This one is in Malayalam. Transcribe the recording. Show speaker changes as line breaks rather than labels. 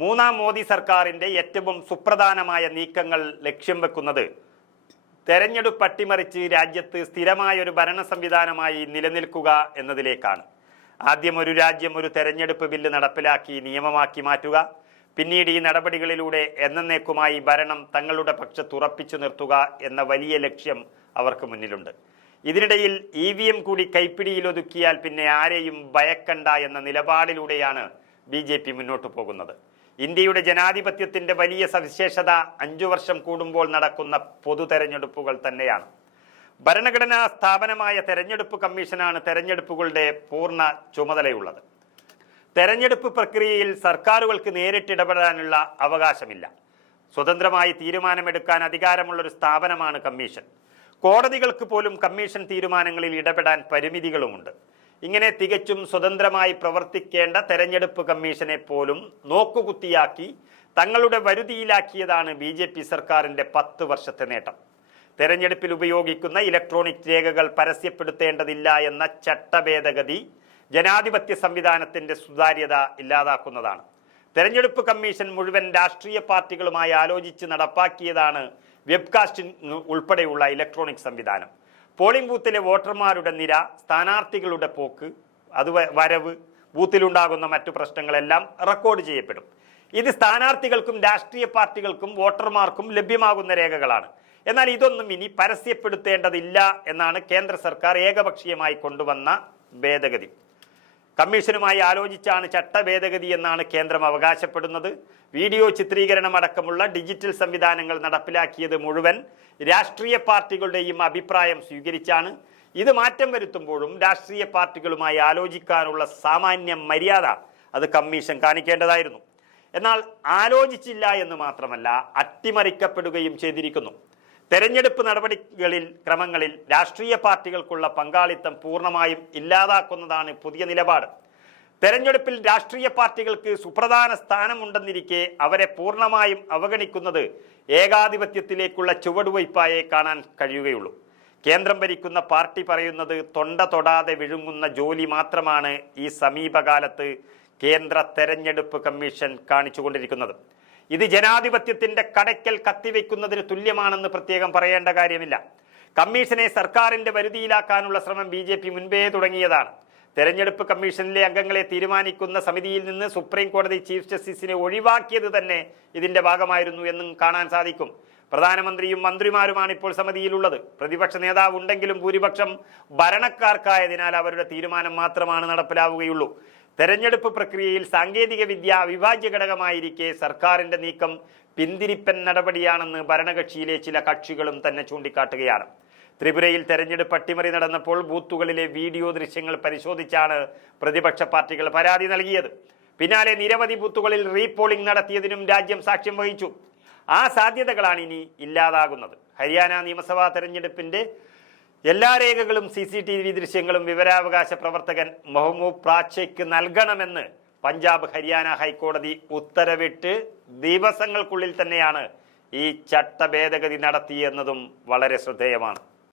മൂന്നാം മോദി സർക്കാരിന്റെ ഏറ്റവും സുപ്രധാനമായ നീക്കങ്ങൾ ലക്ഷ്യം വെക്കുന്നത് തെരഞ്ഞെടുപ്പ് അട്ടിമറിച്ച് രാജ്യത്ത് സ്ഥിരമായ ഒരു ഭരണ സംവിധാനമായി നിലനിൽക്കുക എന്നതിലേക്കാണ്. ആദ്യം ഒരു രാജ്യം ഒരു തെരഞ്ഞെടുപ്പ് ബില്ല് നടപ്പിലാക്കി നിയമമാക്കി മാറ്റുക പിന്നീട് ഈ നടപടികളിലൂടെ എന്നേക്കുമായി ഭരണം തങ്ങളുടെ പക്ഷത്തുറപ്പിച്ചു നിർത്തുക എന്ന വലിയ ലക്ഷ്യം അവർക്ക് മുന്നിലുണ്ട്. ഇതിനിടയിൽ ഇ വി എം കൂടി കൈപ്പിടിയിൽ ഒതുക്കിയാൽ പിന്നെ ആരെയും ഭയക്കണ്ട എന്ന നിലപാടിലൂടെയാണ് ബി മുന്നോട്ടു പോകുന്നത്. ഇന്ത്യയുടെ ജനാധിപത്യത്തിന്റെ വലിയ സവിശേഷത അഞ്ചു വർഷം കൂടുമ്പോൾ നടക്കുന്ന പൊതു തെരഞ്ഞെടുപ്പുകൾ തന്നെയാണ്. ഭരണഘടനാ സ്ഥാപനമായ തെരഞ്ഞെടുപ്പ് കമ്മീഷനാണ് തെരഞ്ഞെടുപ്പുകളുടെ പൂർണ ചുമതലയുള്ളത്. തെരഞ്ഞെടുപ്പ് പ്രക്രിയയിൽ സർക്കാരുകൾക്ക് നേരിട്ടിടപെടാനുള്ള അവകാശമില്ല. സ്വതന്ത്രമായി തീരുമാനമെടുക്കാൻ അധികാരമുള്ള ഒരു സ്ഥാപനമാണ് കമ്മീഷൻ. കോടതികൾക്ക് പോലും കമ്മീഷൻ തീരുമാനങ്ങളിൽ ഇടപെടാൻ പരിമിതികളുമുണ്ട്. ഇങ്ങനെ തികച്ചും സ്വതന്ത്രമായി പ്രവർത്തിക്കേണ്ട തെരഞ്ഞെടുപ്പ് കമ്മീഷനെ പോലും നോക്കുകുത്തിയാക്കി തങ്ങളുടെ വരുതിയിലാക്കിയതാണ് ബി ജെ പി സർക്കാരിന്റെ പത്ത് വർഷത്തെ നേട്ടം. തെരഞ്ഞെടുപ്പിൽ ഉപയോഗിക്കുന്ന ഇലക്ട്രോണിക് രേഖകൾ പരസ്യപ്പെടുത്തേണ്ടതില്ല എന്ന ചട്ടഭേദഗതി ജനാധിപത്യ സംവിധാനത്തിന്റെ സുതാര്യത ഇല്ലാതാക്കുന്നതാണ്. തെരഞ്ഞെടുപ്പ് കമ്മീഷൻ മുഴുവൻ രാഷ്ട്രീയ പാർട്ടികളുമായി ആലോചിച്ച് നടപ്പാക്കിയതാണ് വെബ്കാസ്റ്റിംഗ് ഉൾപ്പെടെയുള്ള ഇലക്ട്രോണിക് സംവിധാനം. പോളിംഗ് ബൂത്തിലെ വോട്ടർമാരുടെ നിര സ്ഥാനാർത്ഥികളുടെ പോക്ക് അത് വരവ് ബൂത്തിലുണ്ടാകുന്ന മറ്റു പ്രശ്നങ്ങളെല്ലാം റെക്കോർഡ് ചെയ്യപ്പെടും. ഇത് സ്ഥാനാർത്ഥികൾക്കും രാഷ്ട്രീയ പാർട്ടികൾക്കും വോട്ടർമാർക്കും ലഭ്യമാകുന്ന രേഖകളാണ്. എന്നാൽ ഇതൊന്നും ഇനി പരസ്യപ്പെടുത്തേണ്ടതില്ല എന്നാണ് കേന്ദ്ര സർക്കാർ ഏകപക്ഷീയമായി കൊണ്ടുവന്ന ഭേദഗതി. കമ്മീഷനുമായി ആലോചിച്ചാണ് ചട്ടഭേദഗതി എന്നാണ് കേന്ദ്രം അവകാശപ്പെടുന്നത്. വീഡിയോ ചിത്രീകരണം അടക്കമുള്ള ഡിജിറ്റൽ സംവിധാനങ്ങൾ നടപ്പിലാക്കിയത് മുഴുവൻ രാഷ്ട്രീയ പാർട്ടികളുടെയും അഭിപ്രായം സ്വീകരിച്ചാണ്. ഇത് മാറ്റം വരുത്തുമ്പോഴും രാഷ്ട്രീയ പാർട്ടികളുമായി ആലോചിക്കാനുള്ള സാമാന്യ മര്യാദ അത് കമ്മീഷൻ കാണിക്കേണ്ടതായിരുന്നു. എന്നാൽ ആലോചിച്ചില്ല എന്ന് മാത്രമല്ല അട്ടിമറിക്കപ്പെടുകയും ചെയ്തിരിക്കുന്നു. തെരഞ്ഞെടുപ്പ് നടപടികളിൽ ക്രമങ്ങളിൽ രാഷ്ട്രീയ പാർട്ടികൾക്കുള്ള പങ്കാളിത്തം പൂർണമായും ഇല്ലാതാക്കുന്നതാണ് പുതിയ നിലപാട്. തെരഞ്ഞെടുപ്പിൽ രാഷ്ട്രീയ പാർട്ടികൾക്ക് സുപ്രധാന സ്ഥാനമുണ്ടെന്നിരിക്കെ അവരെ പൂർണമായും അവഗണിക്കുന്നത് ഏകാധിപത്യത്തിലേക്കുള്ള ചുവടുവയ്പായേ കാണാൻ കഴിയുകയുള്ളൂ. കേന്ദ്രം ഭരിക്കുന്ന പാർട്ടി പറയുന്നത് തൊണ്ട തൊടാതെ വിഴുങ്ങുന്ന ജോലി മാത്രമാണ് ഈ സമീപകാലത്ത് കേന്ദ്ര തെരഞ്ഞെടുപ്പ് കമ്മീഷൻ കാണിച്ചുകൊണ്ടിരിക്കുന്നത്. ഇത് ജനാധിപത്യത്തിന്റെ കടയ്ക്കൽ കത്തിവെക്കുന്നതിന് തുല്യമാണെന്ന് പ്രത്യേകം പറയേണ്ട കാര്യമില്ല. കമ്മീഷനെ സർക്കാരിന്റെ വരുതിയിലാക്കാനുള്ള ശ്രമം ബി ജെ പി മുൻപേ തുടങ്ങിയതാണ്. തെരഞ്ഞെടുപ്പ് കമ്മീഷനിലെ അംഗങ്ങളെ തീരുമാനിക്കുന്ന സമിതിയിൽ നിന്ന് സുപ്രീം കോടതി ചീഫ് ജസ്റ്റിസിനെ ഒഴിവാക്കിയത് തന്നെ ഇതിന്റെ ഭാഗമായിരുന്നു എന്നും കാണാൻ സാധിക്കും. പ്രധാനമന്ത്രിയും മന്ത്രിമാരുമാണ് ഇപ്പോൾ സമിതിയിലുള്ളത്. പ്രതിപക്ഷ നേതാവ് ഉണ്ടെങ്കിലും ഭൂരിപക്ഷം ഭരണക്കാർക്കായതിനാൽ അവരുടെ തീരുമാനം മാത്രമാണ് നടപ്പിലാവുകയുള്ളൂ. തെരഞ്ഞെടുപ്പ് പ്രക്രിയയിൽ സാങ്കേതിക വിദ്യ അവിഭാജ്യ ഘടകമായിരിക്കെ സർക്കാരിന്റെ നീക്കം പിന്തിരിപ്പൻ നടപടിയാണെന്ന് ഭരണകക്ഷിയിലെ ചില കക്ഷികളും തന്നെ ചൂണ്ടിക്കാട്ടുകയാണ്. ത്രിപുരയിൽ തെരഞ്ഞെടുപ്പ് അട്ടിമറി നടന്നപ്പോൾ ബൂത്തുകളിലെ വീഡിയോ ദൃശ്യങ്ങൾ പരിശോധിച്ചാണ് പ്രതിപക്ഷ പാർട്ടികൾ പരാതി നൽകിയത്. പിന്നാലെ നിരവധി ബൂത്തുകളിൽ റീപോളിംഗ് നടത്തിയതിനും രാജ്യം സാക്ഷ്യം വഹിച്ചു. ആ സാധ്യതകളാണ് ഇനി ഇല്ലാതാകുന്നത്. ഹരിയാന നിയമസഭാ തെരഞ്ഞെടുപ്പിന്റെ എല്ലാ രേഖകളും സി സി ടി വി ദൃശ്യങ്ങളും വിവരാവകാശ പ്രവർത്തകൻ മഹ്മൂദ് പ്രാച്ചയ്ക്ക് നൽകണമെന്ന് പഞ്ചാബ് ഹരിയാന ഹൈക്കോടതി ഉത്തരവിട്ട് ദിവസങ്ങൾക്കുള്ളിൽ തന്നെയാണ് ഈ ചട്ട ഭേദഗതി നടത്തിയെന്നതും വളരെ ശ്രദ്ധേയമാണ്.